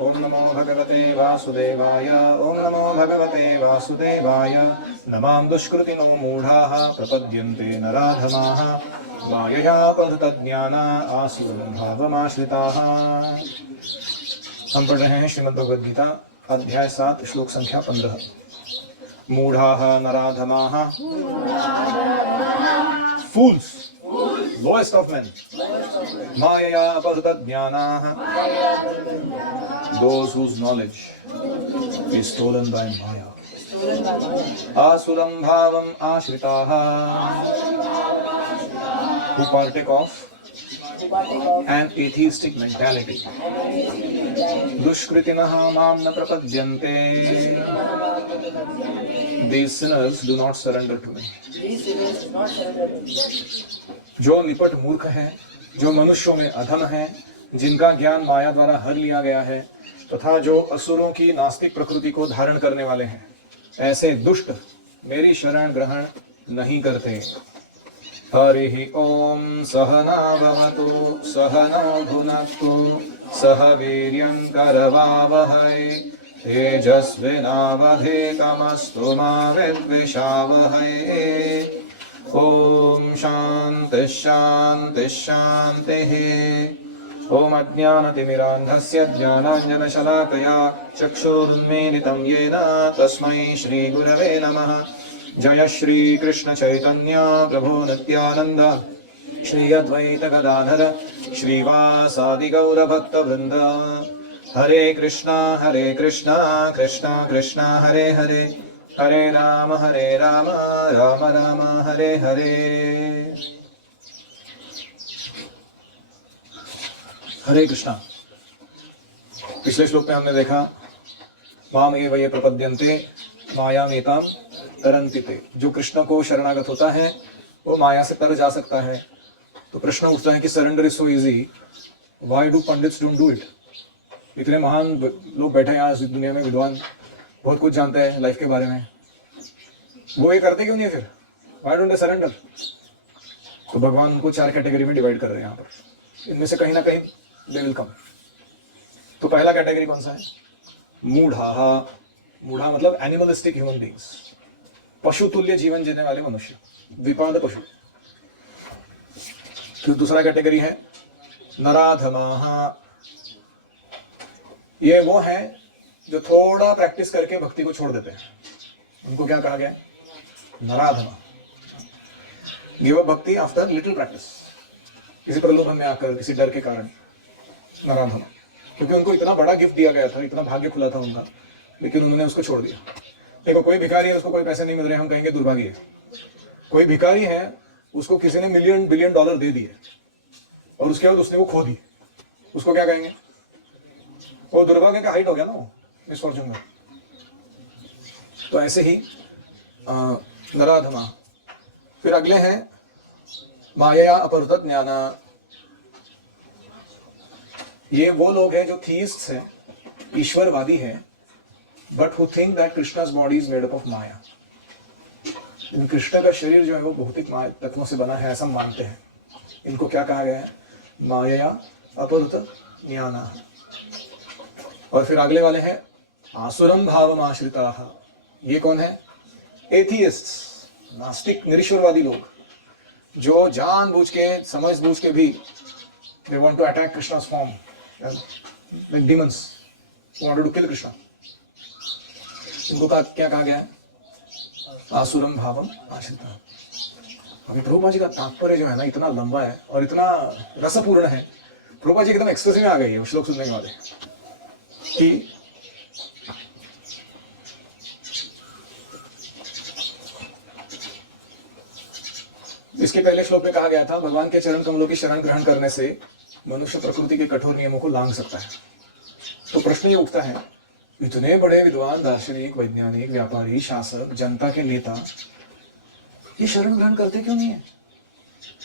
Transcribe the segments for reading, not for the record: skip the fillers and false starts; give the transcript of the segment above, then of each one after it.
ओम नमो भगवते वासुदेवाय ओम नमो भगवते वासुदेवाय नमां दुष्कृतिनो मूढाः प्रपद्यन्ते नराधमाः मायया पहुतज्ञाना आसुरं भावमाश्रिताः। हम पढ़ रहे हैं श्रीमद् भगवद गीता अध्याय 7 श्लोक संख्या 15। मूढ़ाः नराधमाः, fools, lowest of men, मायया अपहृतज्ञानाः, those whose knowledge is stolen by Maya, आसुरं भावम् आश्रिताः, who partake of an atheistic mentality, दुष्कृतिनः मां न प्रपद्यन्ते, these sinners do not surrender to me। जो निपट मूर्ख है, जो मनुष्यों में अधम है, जिनका ज्ञान माया द्वारा हर लिया गया है, तथा जो असुरों की नास्तिक प्रकृति को धारण करने वाले हैं, ऐसे दुष्ट मेरी शरण ग्रहण नहीं करते। हरि ओम सहना भवतु सहनौ भुनक्तु सह वीर्यं करवावहै तेजस्विनावधीतमस्तु मा विद्विषावहै। ओम शांति शांति शांतिः। ओम अज्ञानतिमिरान्धस्य ज्ञानाञ्जनशलाकया चक्षुरुन्मीलितं येन तस्मै श्रीगुरवे नमः। जय श्री कृष्ण चैतन्य प्रभु नित्यानंद श्री अद्वैत गदाधर श्रीवासादि गौर भक्त वृंद। हरे कृष्णा कृष्णा कृष्णा हरे हरे, हरे राम राम राम हरे हरे। हरे कृष्णा। पिछले श्लोक में हमने देखा माम एव ये प्रपद्यन्ते मायामेताम तरन्ति ते। जो कृष्ण को शरणागत होता है वो माया से तर जा सकता है। तो प्रश्न उठता है कि surrender is so easy, why do pandits don't do it. इतने महान लोग बैठे हैं यहाँ इस दुनिया में, विद्वान, बहुत कुछ जानते हैं लाइफ के बारे में, वो ये करते क्यों नहीं है फिर, व्हाई डोंट दे सरेंडर। तो भगवान उनको 4 कैटेगरी में डिवाइड कर रहे हैं यहाँ पर। इनमें से कहीं ना कहीं दे विल कम। तो पहला कैटेगरी कौन सा है? मूढ़ा। मूढ़ा मतलब एनिमलिस्टिक ह्यूमन बींग्स, पशु तुल्य जीवन जीने वाले मनुष्य, विपाद पशु। फिर दूसरा कैटेगरी है नराधमाः। ये वो हैं जो थोड़ा प्रैक्टिस करके भक्ति को छोड़ देते हैं। उनको क्या कहा गया? नराधमा। गिव अप भक्ति आफ्टर लिटिल प्रैक्टिस, किसी प्रलोभन में आकर, किसी डर के कारण। नराधमा, क्योंकि उनको इतना बड़ा गिफ्ट दिया गया था, इतना भाग्य खुला था उनका, लेकिन उन्होंने उसको छोड़ दिया। देखो, कोई भिखारी है, उसको कोई पैसे नहीं मिल रहे, हम कहेंगे दुर्भाग्य है। कोई भिखारी है, उसको किसी ने मिलियन बिलियन डॉलर दे दिए और उसके बाद उसने वो खो दी, उसको क्या कहेंगे? वो दुर्भाग्य का हाइट हो गया ना, वो मिसफॉर्चून में। तो ऐसे ही नराधमा। फिर अगले हैं माया अपहृत ज्ञाना। ये वो लोग हैं जो थीइस्ट्स हैं, ईश्वरवादी हैं, but who think that Krishna's body is made up of Maya। Krishna का शरीर जो है वो भौतिक तत्वों से बना है, ऐसा मानते हैं। इनको क्या कहा गया है? माया अपहृत ज्ञाना। और फिर अगले वाले हैं आसुरम भावम आश्रिताः। ये कौन है? एथियस्ट्स, नास्तिक निरीश्वरवादी लोग, जो जानबूझ के, समझबूझ के भी they want to attack Krishna's form, like demons who wanted to kill Krishna। इनको क्या कहा गया है? आसुरम भावम आश्रिता। अभी प्रभुपाद जी का तात्पर्य जो है ना, इतना लंबा है और इतना रसपूर्ण है। प्रभुपाद जी एकदम एक्सप्रेसिव में आ गई है श्लोक सुनने के बाद कि इसके पहले श्लोक में कहा गया था भगवान के चरण कमलों की शरण ग्रहण करने से मनुष्य प्रकृति के कठोर नियमों को लांघ सकता है। तो प्रश्न ये उठता है, इतने बड़े विद्वान, दार्शनिक, वैज्ञानिक, व्यापारी, शासक, जनता के नेता ये शरण ग्रहण करते क्यों नहीं है?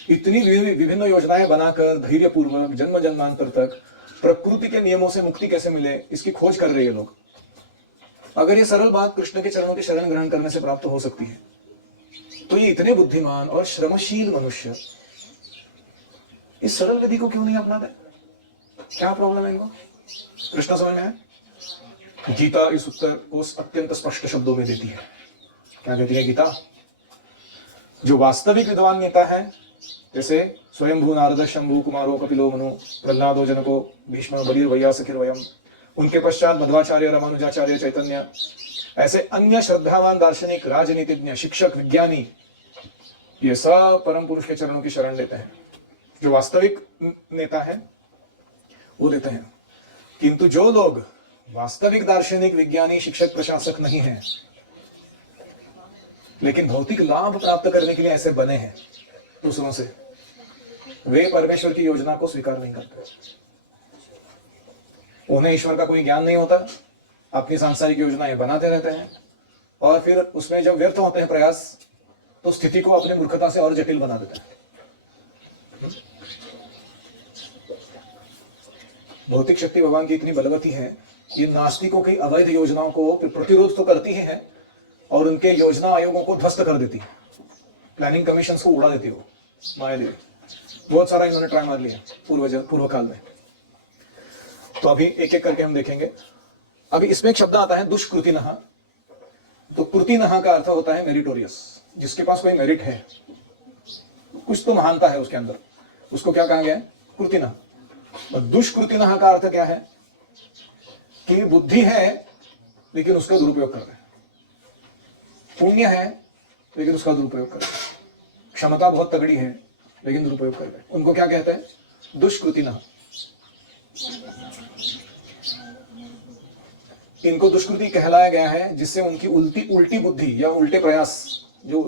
इतनी विभिन्न योजनाएं बनाकर धैर्यपूर्वक जन्म जन्मांतर तक प्रकृति के नियमों से मुक्ति कैसे मिले, इसकी खोज कर रहे हैं लोग। अगर ये सरल बात कृष्ण के चरणों की शरण ग्रहण करने से प्राप्त हो सकती है, तो ये इतने बुद्धिमान और श्रमशील मनुष्य इस सरल विधि को क्यों नहीं अपनाते? क्या प्रॉब्लम है इनको? कृष्ण समझ में है? गीता इस उत्तर को अत्यंत स्पष्ट शब्दों में देती है। क्या कहती है गीता? जो वास्तविक विद्वान नेता है, जैसे स्वयंभू नारद शंभु कुमारो कपिलो मनु प्रहलादो जनको भीष्म बलिर वैयासखिर वयम, उनके पश्चात मध्वाचार्य रामानुजाचार्य चैतन्य, ऐसे अन्य श्रद्धावान दार्शनिक राजनीतिज्ञ शिक्षक विज्ञानी ये सब परम पुरुष के चरणों की शरण लेते हैं। जो वास्तविक नेता है वो लेते हैं। किंतु जो लोग वास्तविक दार्शनिक विज्ञानी शिक्षक प्रशासक नहीं हैं, लेकिन भौतिक लाभ प्राप्त करने के लिए ऐसे बने हैं दूसरों से, वे परमेश्वर की योजना को स्वीकार नहीं करते। उन्हें ईश्वर का कोई ज्ञान नहीं होता, अपनी सांसारिक योजनाएं बनाते रहते हैं, और फिर उसमें जब व्यर्थ होते हैं प्रयास, तो स्थिति को अपने मूर्खता से और जटिल बना देते हैं। भौतिक शक्ति भगवान की इतनी बलवती है, ये नास्तिकों की अवैध योजनाओं को प्रतिरोध तो करती ही है और उनके योजना आयोगों को ध्वस्त कर देती है, प्लानिंग कमीशन को उड़ा देती है। वो माया देवी बहुत सारा इन्होंने ट्राई मार लिया पूर्व काल में। तो अभी एक एक करके हम देखेंगे। अभी इसमें एक शब्द आता है दुष्कृतिनः। तो कृतिनः का अर्थ होता है मेरिटोरियस, जिसके पास कोई मेरिट है, कुछ तो महानता है उसके अंदर, उसको क्या कहा गया है? कृतिनः। और दुष्कृतिनः का अर्थ क्या है? कि बुद्धि है लेकिन उसका दुरुपयोग कर रहे हैं, पुण्य है लेकिन उसका दुरुपयोग कर रहे हैं, क्षमता बहुत तगड़ी है लेकिन दुरुपयोग कर रहे हैं, उनको क्या कहते हैं? दुष्कृतिनः। इनको दुष्कृति कहलाया गया है जिससे उनकी उल्टी बुद्धि या उल्टे प्रयास, जो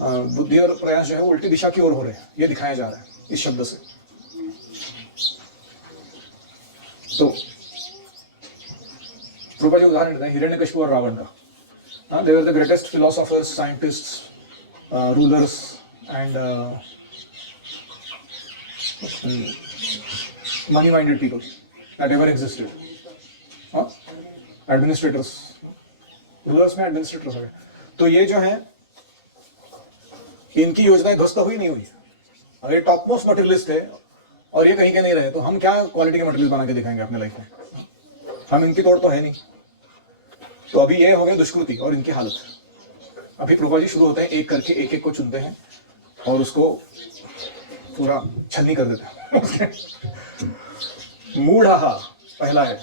बुद्धि और प्रयास जो है उल्टी दिशा की ओर हो रहे हैं, ये दिखाया जा रहा है इस शब्द से। तो प्रभुपाद जी उदाहरण देते हैं हिरण्यकशिपु और रावण का। They were the greatest philosophers, scientists, rulers and money minded people that ever existed. Administrators, rulers में एडमिनिस्ट्रेटर्स हो गए। तो ये जो है इनकी योजनाएं ध्वस्त हुई नहीं हुई। अगर ये टॉप मोस्ट मटेरियलिस्ट है और ये कहीं के नहीं रहे, तो हम क्या क्वालिटी के मटेरियल बना के दिखाएंगे अपने लाइफ में? हम इनकी तोड़ तो है नहीं। तो अभी ये हो गए दुष्कृति और इनकी हालत। अभी प्रभुपाद जी शुरू होते हैं, एक करके एक एक को चुनते हैं और उसको पूरा छलनी कर देते हैं। मूढ़ः पहला है।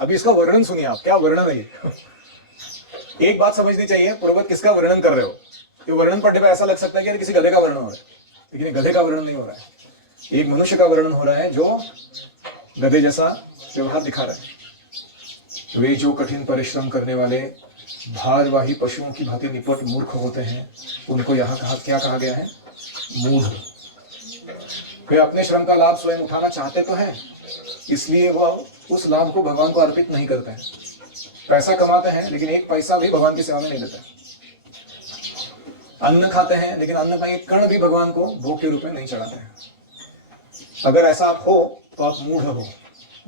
अभी इसका वर्णन सुनिए आप, क्या वर्णन है ये। एक बात समझनी चाहिए, प्रभुपाद किसका वर्णन कर रहे हो? ये वर्णन पढ़ने पे ऐसा लग सकता है कि किसी गधे का वर्णन हो रहा है, लेकिन ये गधे का वर्णन नहीं हो रहा है, एक मनुष्य का वर्णन हो रहा है जो गधे जैसा व्यवहार दिखा रहा है। वे जो कठिन परिश्रम करने वाले भारवाही पशुओं की भांति निपट मूर्ख होते हैं, उनको यहाँ क्या कहा गया है? मूढ़। वे अपने श्रम का लाभ स्वयं उठाना चाहते तो हैं, इसलिए वह उस लाभ को भगवान को अर्पित नहीं करते हैं। पैसा कमाते हैं लेकिन एक पैसा भी भगवान की सेवा में नहीं देते हैं। अन्न खाते हैं लेकिन अन्न का एक कण भी भगवान को भोग के रूप में नहीं चढ़ाते हैं। अगर ऐसा आप हो तो आप मूढ़ हो,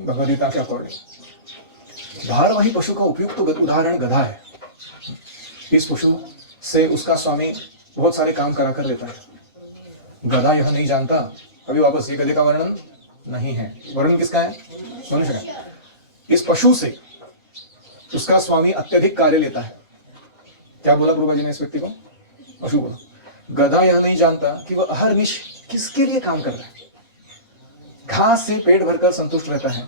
भगवद गीता के अकॉर्डिंग। भारवाही पशु का उपयुक्त उदाहरण गधा है। इस पशु से उसका स्वामी बहुत सारे काम करा कर लेता है। गधा यह नहीं जानता, अभी वापस ये गधे का वर्णन नहीं है, वर्णन किसका है? मनुष्य का। इस पशु से उसका स्वामी अत्यधिक कार्य लेता है। क्या बोला प्रभुपाद जी ने इस व्यक्ति को? पशु बोला। गधा यह नहीं जानता कि वह अहर्निश किसके लिए काम कर रहा है। घास से पेट भरकर संतुष्ट रहता है,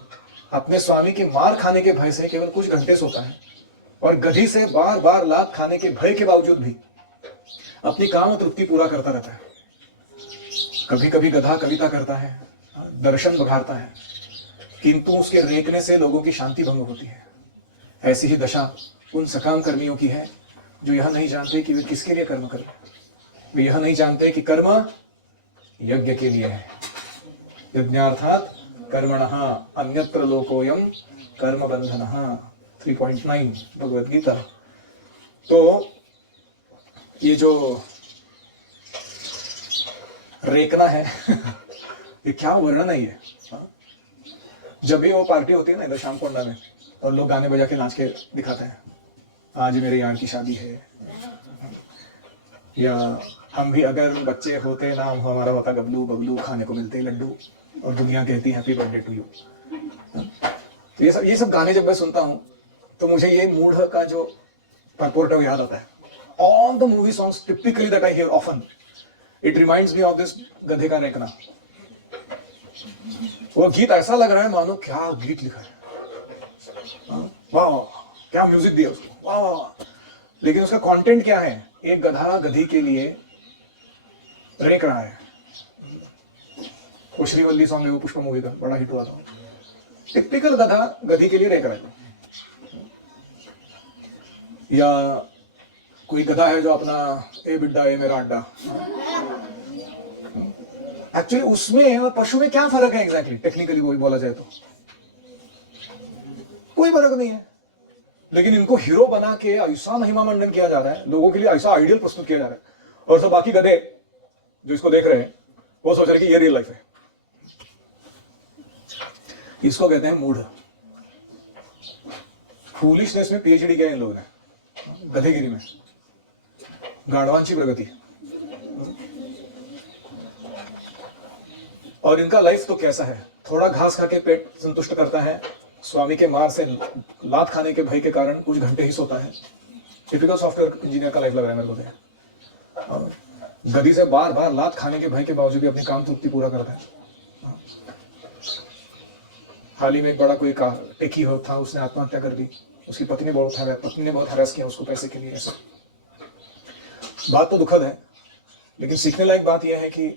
अपने स्वामी के मार खाने के भय से केवल कुछ घंटे सोता है, और गधी से बार बार लात खाने के भय के बावजूद भी अपनी काम तृप्ति पूरा करता रहता है। कभी कभी गधा कविता करता है, दर्शन बघारता है, किंतु उसके रेकने से लोगों की शांति भंग होती है। ऐसी ही दशा उन सकाम कर्मियों की है जो यह नहीं जानते कि वे किसके लिए कर्म कर रहे हैं। वे यह नहीं जानते कि कर्म यज्ञ के लिए है। यज्ञार्थात कर्मणः अन्यत्र लोकोयम कर्म बंधनः 3.9 भगवद गीता। तो ये जो रेकना है ये क्या वर्णन है ये। जब भी वो पार्टी होती है ना इधर शाम कोंडा में, और लोग गाने बजा के नाच के दिखाते हैं, आज मेरे यार की शादी है, या हम भी अगर बच्चे होते नाम हमारा होता गबलू, बबलू, खाने को मिलते लड्डू, और दुनिया कहती हैप्पी बर्थडे टू यू। तो ये सब गाने जब मैं सुनता हूँ तो मुझे ये मूढ़ का जो परपोर्ट है वो याद आता है. All the movie songs typically that I hear often, it reminds me of this गधे का रेकना. वो गीत ऐसा लग रहा है मानो क्या गीत लिखा है, वाह वाह, क्या म्यूजिक दिया उसको, वाह वाह. लेकिन उसका कंटेंट क्या है? एक गधा गधी के लिए रेक रहा है. वो श्रीवल्ली सॉन्ग है, वो पुष्पा मूवी का बड़ा हिट हुआ था. टिपिकल गधा गधी के लिए रेक रहा है. या कोई गधा है जो अपना ए बिड्डा ए मेरा अड्डा. एक्चुअली उसमें और पशु में क्या फर्क है एग्जैक्टली? टेक्निकली वही बोला जाए तो कोई फर्क नहीं है. लेकिन इनको हीरो बना के ऐसा महिमा मंडन किया जा रहा है, लोगों के लिए ऐसा आइडियल प्रस्तुत किया जा रहा है, और सब बाकी गधे जो इसको देख रहे हैं वो सोच रहे हैं कि ये रियल लाइफ है. इसको कहते हैं मूढ़. फूलिशनेस में पीएचडी किया इन लोगों ने, गधेगिरी में, गाढ़वांची प्रगति. और इनका लाइफ तो कैसा है? थोड़ा घास खा के पेट संतुष्ट करता है, स्वामी के मार से लात खाने के भय के कारण कुछ घंटे ही सोता है. टिपिकल सॉफ्टवेयर इंजीनियर का लाइफ लग रहा है मेरे को. गधी से बार बार लात खाने के भय के बावजूद भी अपनी काम तृप्ति पूरा करता है. हाल ही में एक बड़ा कोई टेकी हो था, उसने आत्महत्या कर दी. उसकी पत्नी ने बहुत हरास किया उसको पैसे के लिए. ऐसे बात तो दुखद है, लेकिन सीखने लायक बात यह है कि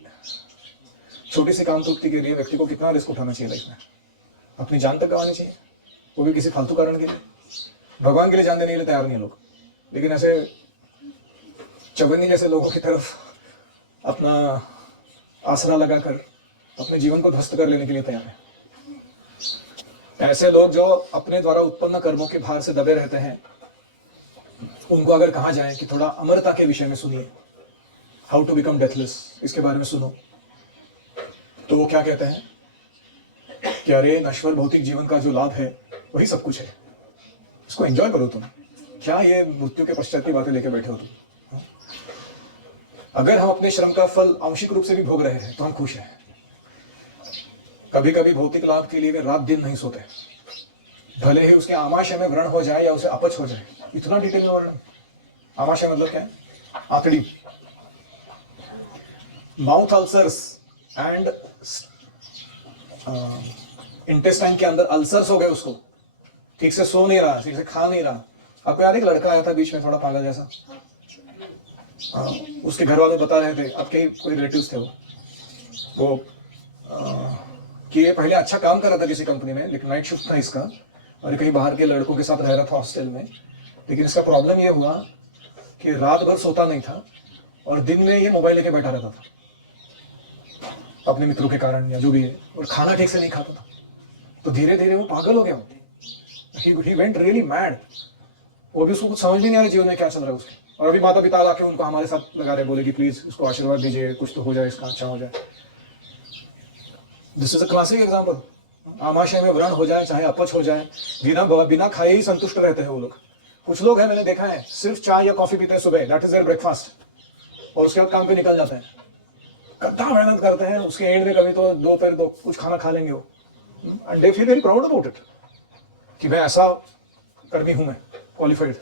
छोटी सी काम तृप्ति के लिए व्यक्ति को कितना रिस्क उठाना चाहिए लाइफ में. अपनी जान तक गंवानी चाहिए, वो भी किसी फालतू कारण के लिए. भगवान के लिए जान देने के लिए तैयार नहीं है लोग, लेकिन ऐसे चवन्नी जैसे लोगों की तरफ अपना आसरा लगाकर अपने जीवन को ध्वस्त कर लेने के लिए तैयार है. ऐसे लोग जो अपने द्वारा उत्पन्न कर्मों के भार से दबे रहते हैं, उनको अगर कहा जाए कि थोड़ा अमरता के विषय में सुनिए, हाउ टू बिकम डेथलेस, इसके बारे में सुनो, तो वो क्या कहते हैं कि अरे नश्वर भौतिक जीवन का जो लाभ है वही सब कुछ है, इसको एंजॉय करो तुम. क्या ये मृत्यु के पश्चात की बातें लेके बैठे हो तुम? अगर हम अपने श्रम का फल आंशिक रूप से भी भोग रहे हैं तो हम खुश हैं. कभी कभी भौतिक लाभ के लिए वे रात दिन नहीं सोते, भले ही उसके आमाशय में व्रण हो जाए या उसे अपच हो जाए. इतना डिटेल में वर्णन. आमाशय मतलब क्या है? आंतड़ी. माउथ अल्सर्स एंड इंटेस्टाइन के अंदर अल्सर्स हो गए उसको, ठीक से सो नहीं रहा, ठीक से खा नहीं रहा. आपको याद है एक लड़का आया था बीच में, थोड़ा पागल जैसा. उसके घर वाले बता रहे थे, आपके ही कोई रिलेटिव्स थे वो कि ये पहले अच्छा काम कर रहा था किसी कंपनी में, लेकिन नाइट शिफ्ट था इसका, और कहीं बाहर के लड़कों के साथ रह रहा था हॉस्टल में. लेकिन इसका प्रॉब्लम ये हुआ कि रात भर सोता नहीं था और दिन में ये मोबाइल लेके बैठा रहता था अपने मित्रों के कारण या जो भी है, और खाना ठीक से नहीं खाता था. तो धीरे धीरे वो पागल हो गया. He went really mad. वो भी उसको कुछ समझ भी नहीं आ रहा जीवन में क्या चल रहा है उसके. और अभी माता पिता आके उनको हमारे साथ लगा रहे, बोले कि प्लीज इसको आशीर्वाद दीजिए, कुछ तो हो जाए, इसका अच्छा हो जाए. This is a classic example. आमाशय में व्रण हो जाए, चाहे अपच हो जाए, बिना खाए ही संतुष्ट रहते हैं वो लोग. कुछ लोग हैं, मैंने देखा है, सिर्फ चाय या कॉफी पीते हैं सुबह, दैट इज देयर ब्रेकफास्ट, और उसके बाद काम पे निकल जाते हैं. कद्दा मेहनत करते हैं, उसके एंड में कभी तो दोपहर कुछ खाना खा लेंगे वो, and they feel very proud about it कि मैं ऐसा कर्मी हूं, मैं क्वालिफाइड.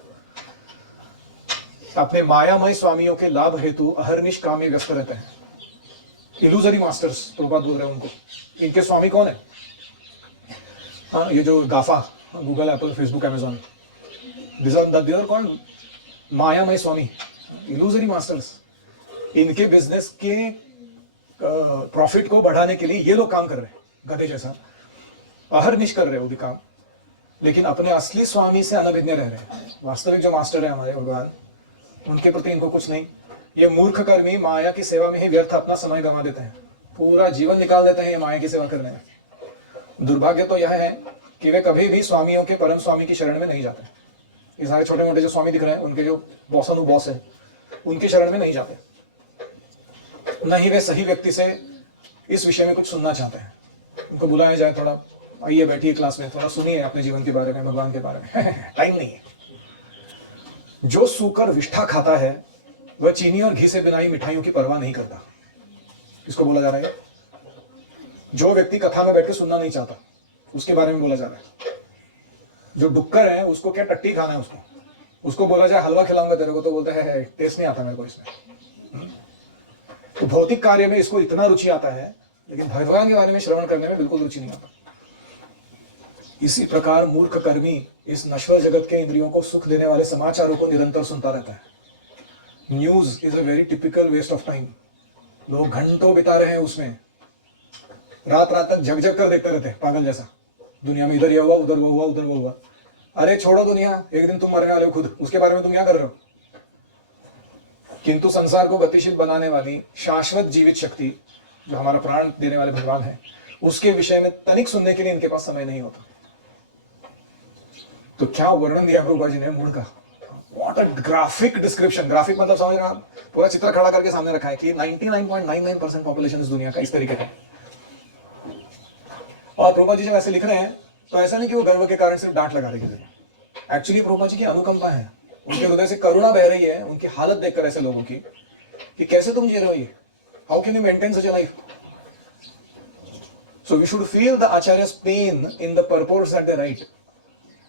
अपने मायामय स्वामियों के लाभ हेतु अहर्निश काम में व्यस्त रहते हैं. इल्यूजरी मास्टर्स प्रभुपाद बोल रहे हैं उनको. इनके स्वामी कौन है? हाँ, ये जो GAFA, Google, Apple, Facebook, Amazon, this are कौन? मायामय स्वामी, इल्यूजरी मास्टर्स. इनके बिजनेस के प्रॉफिट को बढ़ाने के लिए ये लोग काम कर रहे हैं, गधे जैसा अहर्निश कर रहे हैं वो भी काम, लेकिन अपने असली स्वामी से अनभिज्ञ रह रहे हैं. वास्तविक जो मास्टर है हमारे भगवान, उनके प्रति इनको कुछ नहीं. ये मूर्ख कर्मी माया की सेवा में ही व्यर्थ अपना समय गंवा देते हैं, पूरा जीवन निकाल देते हैं ये माया की सेवा करने में. दुर्भाग्य तो यह है कि वे कभी भी स्वामियों के परम स्वामी की शरण में नहीं जाते. ये सारे छोटे मोटे जो स्वामी दिख रहे हैं, उनके जो बॉस है, उनकी शरण में नहीं जाते. नहीं वे सही व्यक्ति से इस विषय में कुछ सुनना चाहते हैं. उनको बुलाया जाए, थोड़ा आइए बैठिए क्लास में, थोड़ा सुनिए अपने जीवन के बारे में, भगवान के बारे में. टाइम नहीं है. जो सूकर विष्ठा खाता है वह चीनी और घी से बनाई मिठाइयों की परवाह नहीं करता. इसको बोला जा रहा है जो व्यक्ति कथा में बैठ के सुनना नहीं चाहता, उसके बारे में बोला जा रहा है. जो डुक्कर है उसको क्या टट्टी खाना है, उसको बोला जाए हलवा खिलाऊंगा तेरे को तो बोलता है टेस्ट नहीं आता मेरे को इसमें। तो भौतिक कार्य में इसको इतना रुचि आता है, लेकिन भगवान के बारे में श्रवण करने में बिल्कुल रुचि नहीं आता। इसी प्रकार मूर्ख कर्मी इस नश्वर जगत के इंद्रियों को सुख देने वाले समाचारों को निरंतर सुनता रहता है। News is a very typical waste of time. लोग घंटों बिता रहे हैं उसमें, रात रात तक जग जग कर देखते रहते हैं पागल जैसा। दुनिया में इधर ये हुआ, उधर वो हुआ, उधर वो हुआ। अरे छोड़ो दुनिया, एक दिन तुम मरने वाले हो खुद, उसके बारे में तुम क्या कर रहे हो। किंतु संसार को गतिशील बनाने वाली शाश्वत जीवित शक्ति जो हमारा प्राण देने वाले भगवान है, उसके विषय में तनिक सुनने के लिए इनके पास समय नहीं होता। तो क्या वर्णन दिया प्रभुपाद जी ने मूड का। What a graphic description. Graphic मतलब समझ रहे हैं आप, पूरा चित्र खड़ा करके सामने रखा है कि 99.99% पॉपुलेशन इस दुनिया का इस तरीके का। और प्रभुपाद जी जब ऐसे लिख रहे हैं तो ऐसा नहीं कि वो गर्व के कारण सिर्फ डांट लगा रहे हैं। एक्चुअली प्रभुपाद जी की अनुकंपा है, उनके हृदय से करुणा बह रही है उनकी हालत देखकर ऐसे लोगों की, कि कैसे तुम जी रहे हो ये, how can you maintain such a life. So we should feel the acharya's pain in the purports that they write.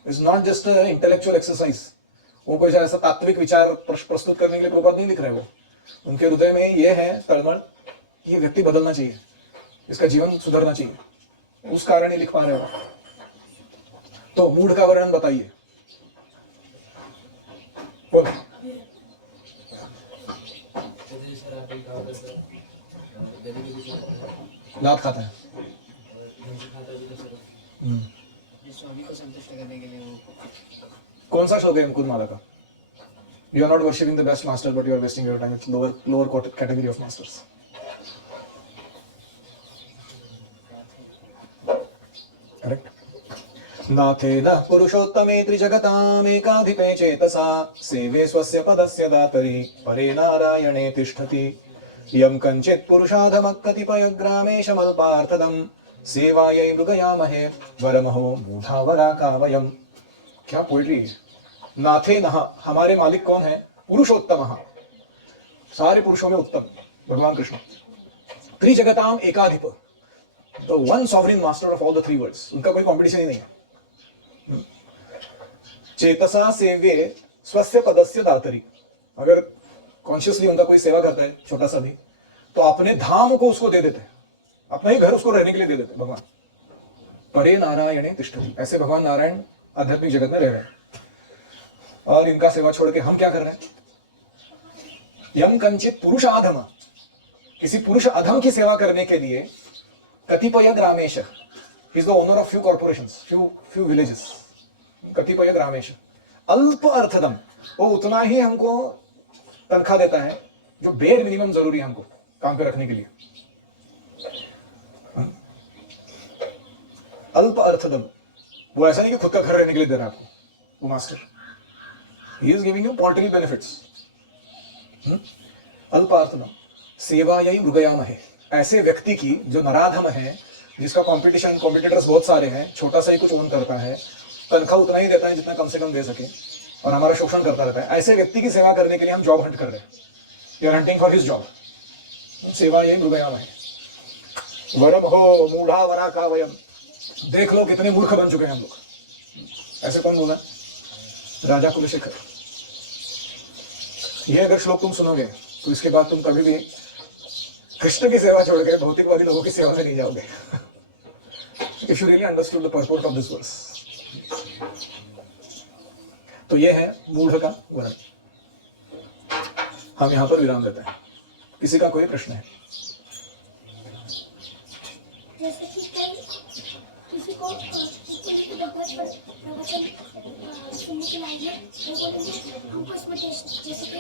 It's not just an intellectual exercise. वो कोई ऐसा तात्विक विचार प्रस्तुत करने के लिए प्रभुपाद नहीं लिख रहे। वो उनके हृदय में ये है तड़मड़, ये व्यक्ति बदलना चाहिए, इसका जीवन सुधरना चाहिए, उस कारण ही लिख पा रहे हो। तो मूड का वर्णन बताइए, बोलो। दांत खाता है, स्वामी को संतुष्ट करने के लिए वो कौन सा श्लोक है अंकुर माला का? You are not worshipping the best master, but you are wasting your time with lower category of masters. Correct? नाथेन पुरुषोत्तमे त्रिजगतामेकाधिपे चेतसा सेवे स्वस्य पदस्य दातरि परे नारायणे तिष्ठति यं कञ्चित् पुरुषाधमः कतिपयग्रामेशमल्पार्थदम् सेवायै मृगयामहे वरमहो मूढावरा का वयम्। क्या पोइट्री है। नाथे नहा, हमारे मालिक कौन है? पुरुषोत्तम, सारे पुरुषों में उत्तम भगवान कृष्ण। त्रिजगताम एकाधिप, the one sovereign master of all the three worlds, उनका कोई कंपटीशन ही नहीं है। चेतसा सेव्ये स्वस्य पदस्य दातरी, अगर कॉन्शियसली उनका कोई सेवा करता है छोटा सा भी, तो अपने धाम को उसको दे देते हैं, अपना ही घर उसको रहने के लिए दे देते हैं भगवान। परे नारायणे तिष्ठति, ऐसे भगवान नारायण आध्यात्मिक जगत में रह रहे हैं। और इनका सेवा छोड़ के हम क्या कर रहे हैं? यम कंचित पुरुष अधम, किसी पुरुष अधम की सेवा करने के लिए कतिपय ग्रामेश, he is the owner of few corporations, few villages. कतिपय ग्रामेश अल्प अर्थदम, वो उतना ही हमको तनख्वाह देता है जो बेर मिनिमम जरूरी है हमको काम पे रखने के लिए। अल्प अर्थदम, वो ऐसा नहीं कि खुद का घर रहने के लिए दे रहा है आपको, वो master He is giving you paltry benefits. अल्पार्थम सेवायै मृगयामहे, ऐसे व्यक्ति की जो नराधम है, जिसका कॉम्पिटिटर्स बहुत सारे हैं, छोटा सा ही कुछ ओन करता है, तनख्वाह उतना ही देता है जितना कम से कम दे सके, और हमारा शोषण करता रहता है, ऐसे व्यक्ति की सेवा करने के लिए हम जॉब हंट कर रहे हैं। You are hunting for his job. सेवायै मृगयामहे वरमहो मूढ़ावरा का वयम, देख लो कितने मूर्ख बन चुके हैं हम लोग। ऐसे कौन बोला? राजा कुलशेखर। ये अगर श्लोक तुम सुनोगे तो इसके बाद तुम कभी भी कृष्ण की सेवा छोड़ के भौतिकवादी लोगों की सेवा में नहीं जाओगे। If you really understood the purpose of this verse. तो ये है मूढ़ का वर्णन। हम यहां पर विराम देते हैं। किसी का कोई प्रश्न है? जैसे कि किसी को सुनने के लायक वो बोलेंगे हमको इसमें टेस्ट, जैसे कि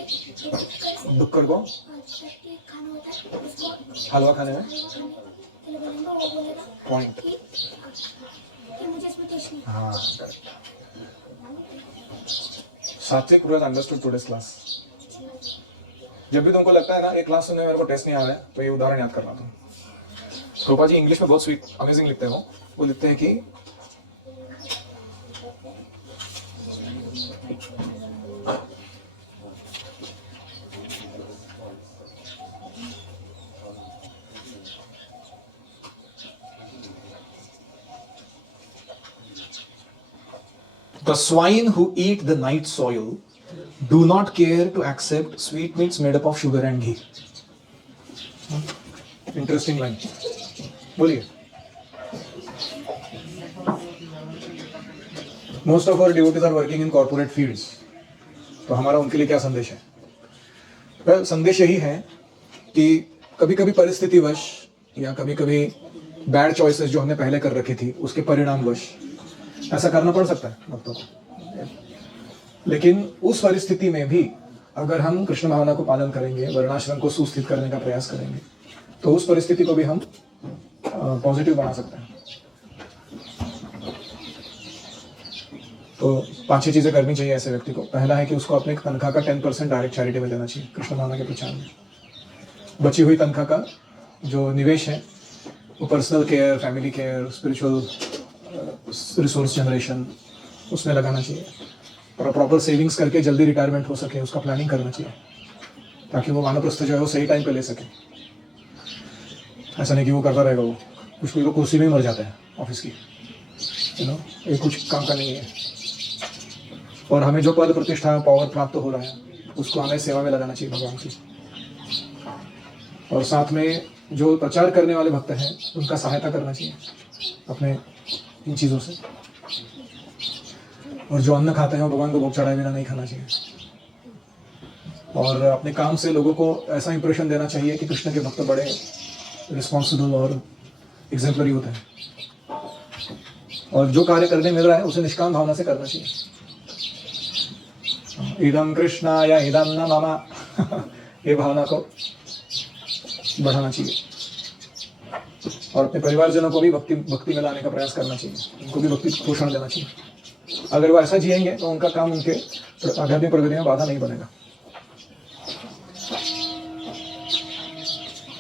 डुक्कर को खाना होता है उसको हलवा खाने में बोलेंगे, वो बोलेगा पॉइंट कि मुझे इसमें टेस्ट नहीं। हाँ, सात्विक would have understood today's class. जब भी तुमको लगता है ना एक क्लास सुनने में मेरे को टेस्ट नहीं आ रहा है, तो ये उदाहरण याद करना तुम। रूपा जी इंग्लिश में बहुत स्वीट अमेजिंग लिखते हो। वो लिखते हैं कि The swine who eat the night soil do not care to accept sweetmeats made up of sugar and ghee. Interesting line. बोलिए. Most of our devotees are working in corporate fields. तो हमारा उनके लिए क्या संदेश है? well, संदेश यही है कि कभी कभी परिस्थितिवश या कभी कभी बैड चॉइसेस जो हमने पहले कर रखी थी उसके परिणामवश ऐसा करना पड़ सकता है भक्तों को, लेकिन उस परिस्थिति में भी अगर हम कृष्ण भावना को पालन करेंगे, वर्णाश्रम को सुस्थित करने का प्रयास करेंगे, तो उस परिस्थिति को भी हम पॉजिटिव बना सकते हैं. तो 5-6 चीजें करनी चाहिए ऐसे व्यक्ति को. पहला है कि उसको अपने तनख्वाह का 10% डायरेक्ट चैरिटी में देना चाहिए कृष्ण भावना के प्रचार में. बची हुई तनख्वाह का जो निवेश है वो personal care, family care, spiritual resource generation उसमें लगाना चाहिए. और प्रॉपर सेविंग्स करके जल्दी रिटायरमेंट हो सके उसका प्लानिंग करना चाहिए, ताकि वो वानप्रस्थ जो है वो सही टाइम पे ले सके. ऐसा नहीं कि वो करता रहेगा, वो कुछ भी कुर्सी में ही मर जाता है ऑफिस की, ये कुछ काम का नहीं है. और हमें जो पद प्रतिष्ठा पावर प्राप्त हो रहा है उसको हमें सेवा में लगाना चाहिए भगवान की. और साथ में जो प्रचार करने वाले भक्त हैं उनका सहायता करना चाहिए अपने इन चीज़ों से. और जो अन्न खाते हैं वो भगवान को भोग चढ़ाए बिना नहीं खाना चाहिए. और अपने काम से लोगों को ऐसा इंप्रेशन देना चाहिए कि कृष्ण के भक्त बड़े रिस्पॉन्सिबल और एग्जेम्पलरी होते हैं. और जो कार्य करने मिल रहा है उसे निष्काम भावना से करना चाहिए. इदम कृष्णा या इदम न मामा ये भावना को बढ़ाना चाहिए. और अपने परिवारजनों को भी भक्ति में लाने का प्रयास करना चाहिए, उनको भी भक्ति पोषण देना चाहिए. अगर वो ऐसा जिएंगे तो उनका काम उनके आध्यात्मिक प्रगति में बाधा नहीं बनेगा.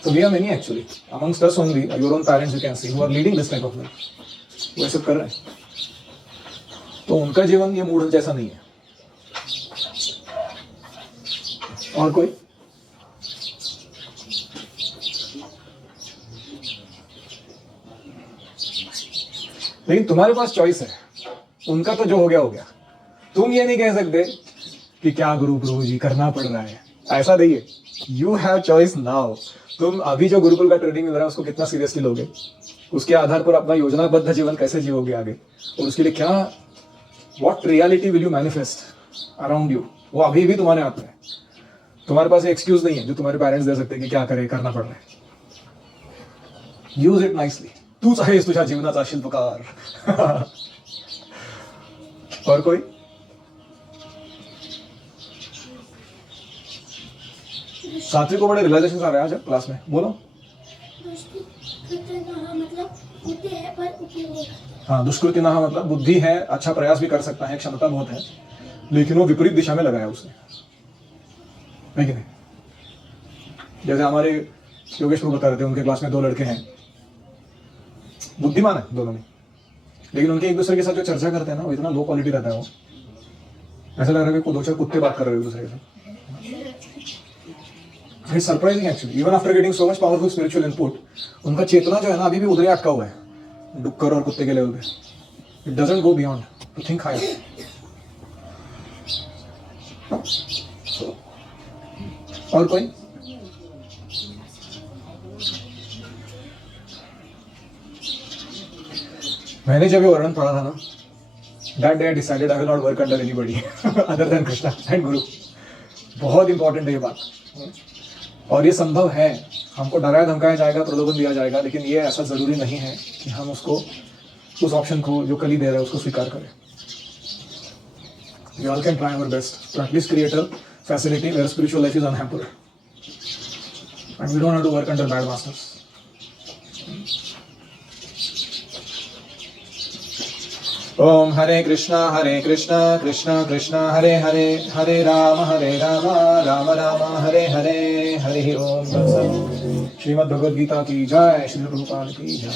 तो we are many actually amongst us only, your own parents you can see who are leading this type of life. वो ऐसा कर रहे हैं तो उनका जीवन ये मूढ़ जैसा नहीं है. और कोई लेकिन तुम्हारे पास चॉइस है. उनका तो जो हो गया. तुम ये नहीं कह सकते कि क्या गुरु जी करना पड़ रहा है, ऐसा नहीं है. You have choice now. तुम अभी जो गुरुकुल का ट्रेनिंग मिल रहा है उसको कितना सीरियसली लोगे, उसके आधार पर अपना योजनाबद्ध जीवन कैसे जीवोगे आगे, और उसके लिए क्या what reality will you manifest around you, वो अभी भी तुम्हारे हाथ में है. तुम्हारे पास एक्सक्यूज नहीं है जो तुम्हारे पेरेंट्स दे सकते कि क्या करे, करना पड़ रहा है. Use it nicely. तूच आहेस तुझ्या जीवनाचा शिल्पकार. और कोई सात्विक को बड़े रियलाइजेशन आ रहे हैं आज क्लास में. बोलो. हाँ, दुष्कृतिना मतलब बुद्धि है, अच्छा प्रयास भी कर सकता है, क्षमता बहुत है, लेकिन वो विपरीत दिशा में लगाया उसने, है कि नहीं. जैसे हमारे योगेश प्रभु बता रहे थे, उनके क्लास में 2 लड़के हैं, बुद्धिमान है दोनों में, लेकिन उनके एक दूसरे के साथ जो चर्चा करते हैं ना वो इतना लो क्वालिटी रहता है. वो ऐसा लग रहा है कि 2-4 कुत्ते बात कर रहे हो एक दूसरे के साथ. It's surprising actually. Even after getting so much powerful spiritual input, उनका चेतना जो है ना अभी भी उधर ही अटका हुआ है, डुक्कर और कुत्ते के लेवल पे. It doesn't go beyond to think higher. और कोई मैंने जब ये वर्णन पढ़ा था ना, that day I decided I will not work under anybody other than Krishna and Guru. बहुत इंपॉर्टेंट है ये बात. और ये संभव है, हमको डराया धमकाया जाएगा, प्रलोभन दिया जाएगा, लेकिन ये ऐसा जरूरी नहीं है कि हम उसको उस ऑप्शन को जो कल ही दे रहा है उसको स्वीकार करें. We all can try our best to at least create a facility where spiritual life is unhampered, and we don't have to work under bad masters. ओम हरे कृष्णा कृष्णा कृष्णा हरे हरे, हरे राम राम राम हरे हरे. हरि ओम. श्रीमद् भगवद गीता की जय. श्री प्रभुपाद की जय.